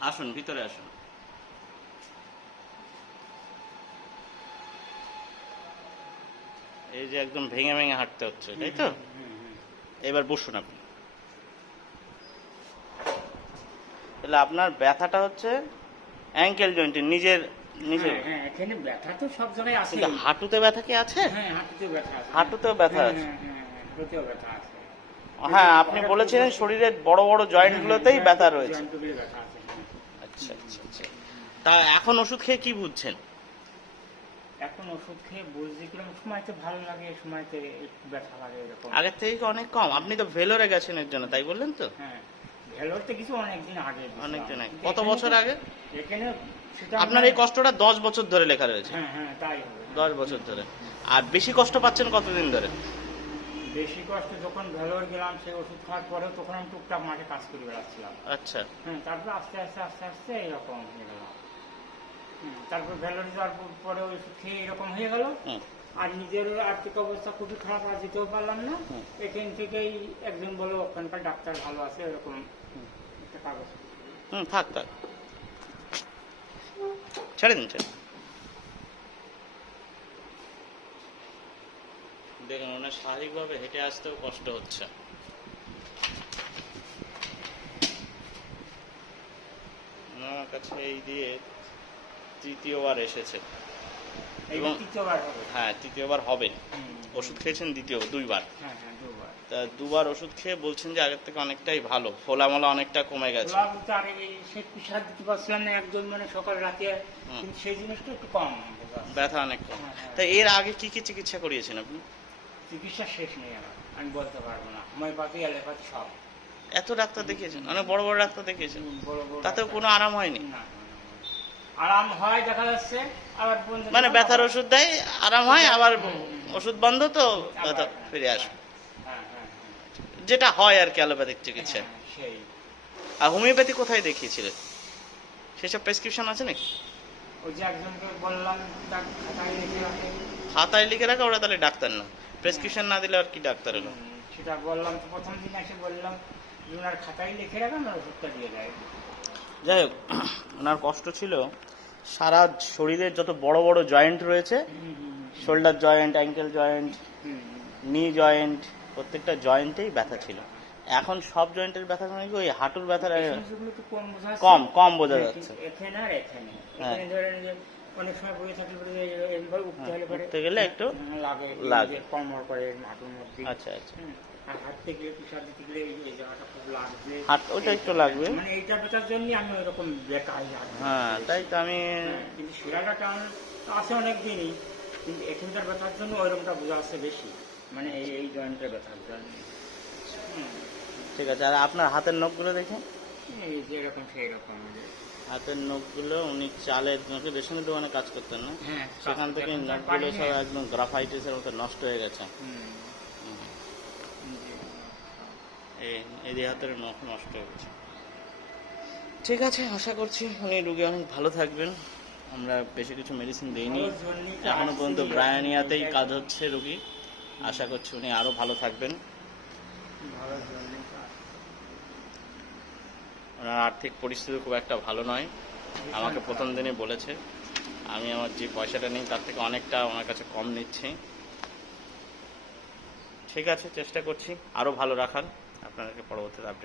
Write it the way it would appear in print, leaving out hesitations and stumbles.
আসুন, ভিতরে আসুন। এই যে একদম ভেঙে ভেঙে হাঁটতে হচ্ছে, তাই তো? এবার বসুন আপনি। তাহলে আপনার ব্যথাটা হচ্ছে অ্যাঙ্কেল জয়েন্টে, নিজের নিজের। হ্যাঁ হ্যাঁ, এখানে ব্যথা তো সব জায়গায় আছে। কিন্তু হাঁটুতে ব্যথা কি আছে? হ্যাঁ, হাঁটুতেও ব্যথা আছে। হাঁটুতেও ব্যথা হ্যাঁ আছে। হ্যাঁ হ্যাঁ, হাঁটুতেও ব্যথা আছে। হ্যাঁ, আপনি বলেছিলেন শরীরের বড় বড় জয়েন্টগুলোতেই ব্যথা রয়েছে। জয়েন্টগুলোই ব্যথা আছে, হ্যাঁ। আচ্ছা আচ্ছা আচ্ছা। তা এখন ওষুধ খেয়ে কি বুঝছেন? এখন ওষুধ খেয়ে বুঝছি কিরকম সময়তে ভালো লাগে, সময়তে একটু ব্যথা লাগে এরকম। আগের থেকে কি অনেক কম? আপনি তো ভেলোরে গেছেন এর জন্য, তাই বললেন তো? হ্যাঁ, ভেলোরতে কিছু অনেকদিন আগে গেছিলাম। অনেকদিন আগে। কিন্তু কত এখানে বছর তো- আগে? এখানে সেটা আপনার এই কষ্টটা 10 বছর ধরে লেখা রয়েছে। হ্যাঁ হ্যাঁ, তাই হবে। 10 বছর ধরে। আর বেশি কষ্ট পাচ্ছেন কতদিন ধরে? বেশি কষ্ট যখন ভেলোর গেলাম, সেই ওষুধ খাওয়ার পরেও তখন আমি টুকটাক মাঠে কাজ করে বেড়াচ্ছিলাম। আচ্ছা। হ্যাঁ, তারপর আস্তে আস্তে আস্তে আস্তে এরকম হয়ে গেল। তারপর ভ্যালোরি যাওয়ার পরে ওষুধ খেয়ে এরকম হয়ে গেল। হুম আর নিজের আর্থিক অবস্থা খুবই খারাপ, আর যেতেও পারলাম না। হুম। এখান থেকেই একজন বললো ওখানকার ডাক্তার ভালো আছে, এরকম একটা কাগজ। থাক থাক, ছেড়ে দিন ছেড়ে দিন। দেখুন, ওনার স্বাভাবিকভাবে হেঁটে আসতেও কষ্ট হচ্ছে। ওনার কাছে এই দিয়ে তৃতীয়বার এসেছে এবং তৃতীয়বার হবে। হ্যাঁ, তৃতীয়বার হবে। ওষুধ খেয়েছেন দুইবার। হ্যাঁ হ্যাঁ, দুবার। তা দুবার ওষুধ খেয়ে বলছেন যে আগের থেকে অনেকটাই ভালো, ফোলামলা অনেকটা কমে গেছে। আর এই সে পিসার দিতে পারছিলাম না একজন, মানে সকাল রাতে, কিন্তু সেই জিনিসটা একটু কম ব্যথা অনেক কম। হ্যাঁ, হ্যাঁ। তা এর আগে কি কি চিকিৎসা করিয়েছেন আপনি? চিকিৎসা শেষ নেই আমার, আমি বলতে পারবো না। হোমিওপ্যাথি, অ্যালোপ্যাথি সব। এত ডাক্তার দেখিয়েছেন, অনেক বড় বড় ডাক্তার দেখিয়েছেন, বড় বড় তাতেও ডাক্তার। কোনো আরাম হয়নি? না, আরাম হয় দেখা যাচ্ছে, আবার বন্ধ মানে করে ব্যথার আবার- ওষুধ দেয়, আরাম হয়, আবার হুম। ওষুধ বন্ধ তো আবার- ব্যথা ফিরে আসে। হ্যাঁ হ্যাঁ যেটা হয় আর কি অ্যালোপ্যাথিক চিকিৎসা। হ্যাঁ, সেই। আর হোমিওপ্যাথি কোথায় দেখিয়েছিলেন? সেসব প্রেসক্রিপশন আছে নাকি? ওই যে একজনকে বললাম, তার খাতায় লিখে রাখে। খাতায় লিখে রাখা, ওরা তাহলে ডাক্তার না। প্রেসক্রিপশন না দিলে আর কি ডাক্তার হলো? সেটা বললাম তো, প্রথম দিন এসে বললাম যে ওনার খাতায় লিখে রাখেন, আর ওষুধটা দিয়ে দেয়। যাই হোক, ওনার কষ্ট ছিল সারা শরীরের যত বড় বড় জয়েন্ট রয়েছে, shoulder joint, ankle joint, knee joint, প্রত্যেকটা জয়েন্টেই ব্যথা ছিল। এখন সব জয়েন্টের ব্যথা মানে কি ওই হাঁটুর ব্যথার সেগুলো একটু কম বোঝা যাচ্ছে। কম কম বোঝা হ্যাঁ, যাচ্ছে। কিন্তু এখানে আর এখানে হ্যাঁ। এখানে ধরেন যে অনেক সময় বসে থাকলে পরে যে এইভাবে উঠতে হলে পরে উঠতে গেলে একটু লাগে লাগে। কমর করে হাঁটুর মধ্যে। আচ্ছা আচ্ছা। আর হাঁটতে গেলে, পিছার দিতে গেলে এই জায়গাটা খুব লাগবে। হাত ওটা একটু লাগবে। মানে এইটা বেচার জন্যই আমি ওইরকম বেকার। হ্যাঁ, তাই তো আমি কিন্তু শিরাটা টান আছে অনেক দিনই, কিন্তু এখানকার ব্যথার জন্য ওইরকমটা বোঝা যাচ্ছে বেশি, মানে এই জয়েন্টের ব্যথার জন্য। ঠিক আছে। আর আপনার হাতের নখগুলো দেখে, এই যে এরকম সেই রকম। হাতের নখগুলো উনি চালের নখে রেশনের দোকানে কাজ করতেন না, হ্যাঁ, সেখান থেকে এখন তো আর নখগুলো পারি সব না। একদম গ্রাফাইটিসের মতো নষ্ট হয়ে গেছে। এই হাতের নখ নষ্ট হয়ে গেছে। ঠিক আছে, আশা করছি উনি রুগী অনেক ভালো থাকবেন। আমরা বেশি কিছু মেডিসিন দিইনি এখনো পর্যন্ত, ব্রায়ানিয়াতেই কাজ হচ্ছে রুগী। আশা করছি উনি আরো ভালো থাকবেন। ওনার আর্থিক পরিস্থিতি খুব একটা ভালো নয়, আমাকে প্রথম দিনই বলেছে। আমি আমার যে পয়সাটা নিই তার থেকে অনেকটা ওনার কাছে কম নিচ্ছি। ঠিক আছে, চেষ্টা করছি আরো ভালো রাখার। আপনাদেরকে পরবর্তীতে আপডেট